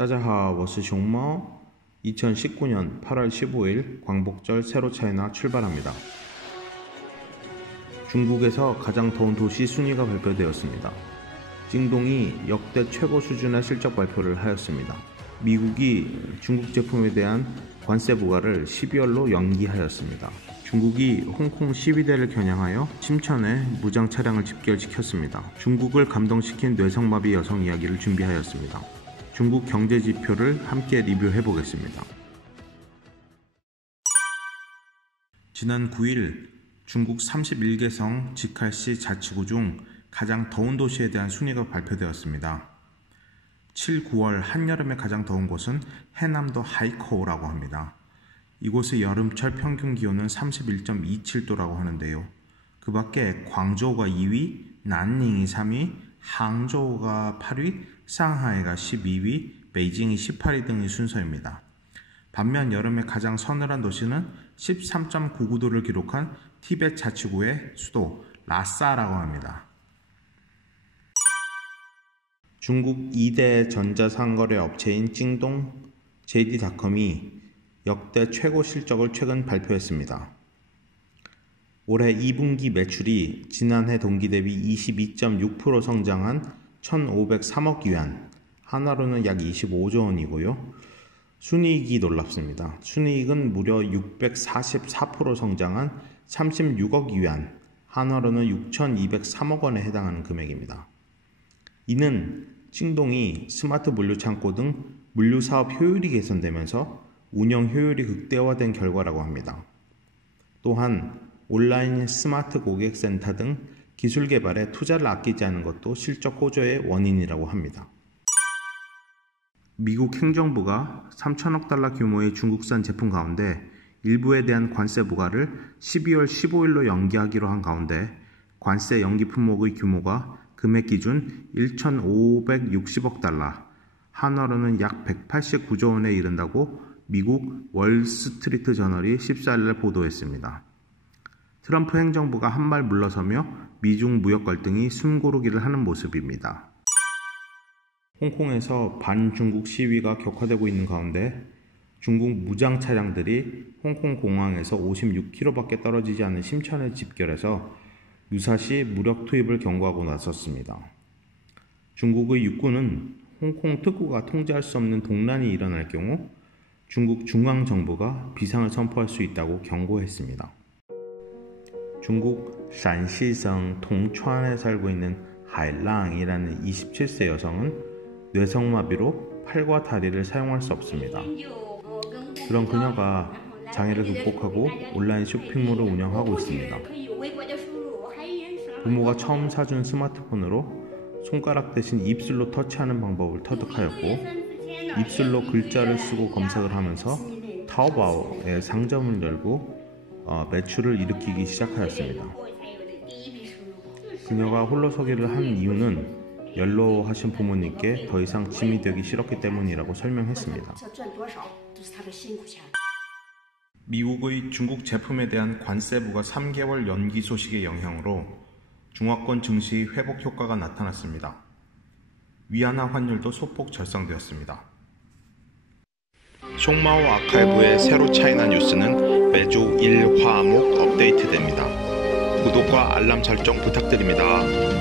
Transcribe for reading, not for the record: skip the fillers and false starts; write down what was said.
大家好，我是熊猫。 2019년 8월 15일 광복절 세로 차이나 출발합니다. 중국에서 가장 더운 도시 순위가 발표되었습니다. 징동이 역대 최고 수준의 실적 발표를 하였습니다. 미국이 중국 제품에 대한 관세 부과를 12월로 연기하였습니다. 중국이 홍콩 시위대를 겨냥하여 침천에 무장 차량을 집결시켰습니다. 중국을 감동시킨 뇌성마비 여성 이야기를 준비하였습니다. 중국 경제 지표를 함께 리뷰해 보겠습니다. 지난 9일 중국 31개성 지칼시 자치구 중 가장 더운 도시에 대한 순위가 발표되었습니다. 7, 9월 한여름에 가장 더운 곳은 해남도 하이커우라고 합니다. 이곳의 여름철 평균 기온은 31.27도라고 하는데요. 그 밖에 광저우가 2위, 난닝이 3위, 항저우가 8위, 상하이가 12위, 베이징이 18위 등의 순서입니다. 반면 여름에 가장 서늘한 도시는 13.99도를 기록한 티벳 자치구의 수도 라싸라고 합니다. 중국 2대 전자상거래 업체인 징동 JD.com이 역대 최고 실적을 최근 발표했습니다. 올해 2분기 매출이 지난해 동기 대비 22.6% 성장한 1,503억 위안, 하나로는 약 25조 원이고요. 순이익이 놀랍습니다. 순이익은 무려 644% 성장한 36억 위안, 한화로는 6,203억 원에 해당하는 금액입니다. 이는 징동이 스마트 물류 창고 등 물류 사업 효율이 개선되면서 운영 효율이 극대화된 결과라고 합니다. 또한 온라인 스마트 고객센터 등 기술 개발에 투자를 아끼지 않은 것도 실적 호조의 원인이라고 합니다. 미국 행정부가 3천억 달러 규모의 중국산 제품 가운데 일부에 대한 관세 부과를 12월 15일로 연기하기로 한 가운데 관세 연기 품목의 규모가 금액 기준 1,560억 달러, 한화로는 약 189조 원에 이른다고 미국 월스트리트 저널이 14일날 보도했습니다. 트럼프 행정부가 한 발 물러서며 미중 무역 갈등이 숨고르기를 하는 모습입니다. 홍콩에서 반중국 시위가 격화되고 있는 가운데 중국 무장 차량들이 홍콩 공항에서 56km밖에 떨어지지 않은 심천에 집결해서 유사시 무력 투입을 경고하고 나섰습니다. 중국의 육군은 홍콩 특구가 통제할 수 없는 동란이 일어날 경우 중국 중앙정부가 비상을 선포할 수 있다고 경고했습니다. 중국 陕시성 동천에 살고 있는 하이랑이라는 27세 여성은 뇌성마비로 팔과 다리를 사용할 수 없습니다. 그런 그녀가 장애를 극복하고 온라인 쇼핑몰을 운영하고 있습니다. 부모가 처음 사준 스마트폰으로 손가락 대신 입술로 터치하는 방법을 터득하였고 입술로 글자를 쓰고 검색을 하면서 타오바오에 상점을 열고 매출을 일으키기 시작하였습니다. 그녀가 홀로서기를 한 이유는 연로하신 부모님께 더 이상 짐이 되기 싫었기 때문이라고 설명했습니다. 미국의 중국 제품에 대한 관세 부과 3개월 연기 소식의 영향으로 중화권 증시 회복 효과가 나타났습니다. 위안화 환율도 소폭 절상되었습니다. 송마오 아카이브의 세로 차이나 뉴스는 매주 1화목 업데이트됩니다. 구독과 알람 설정 부탁드립니다.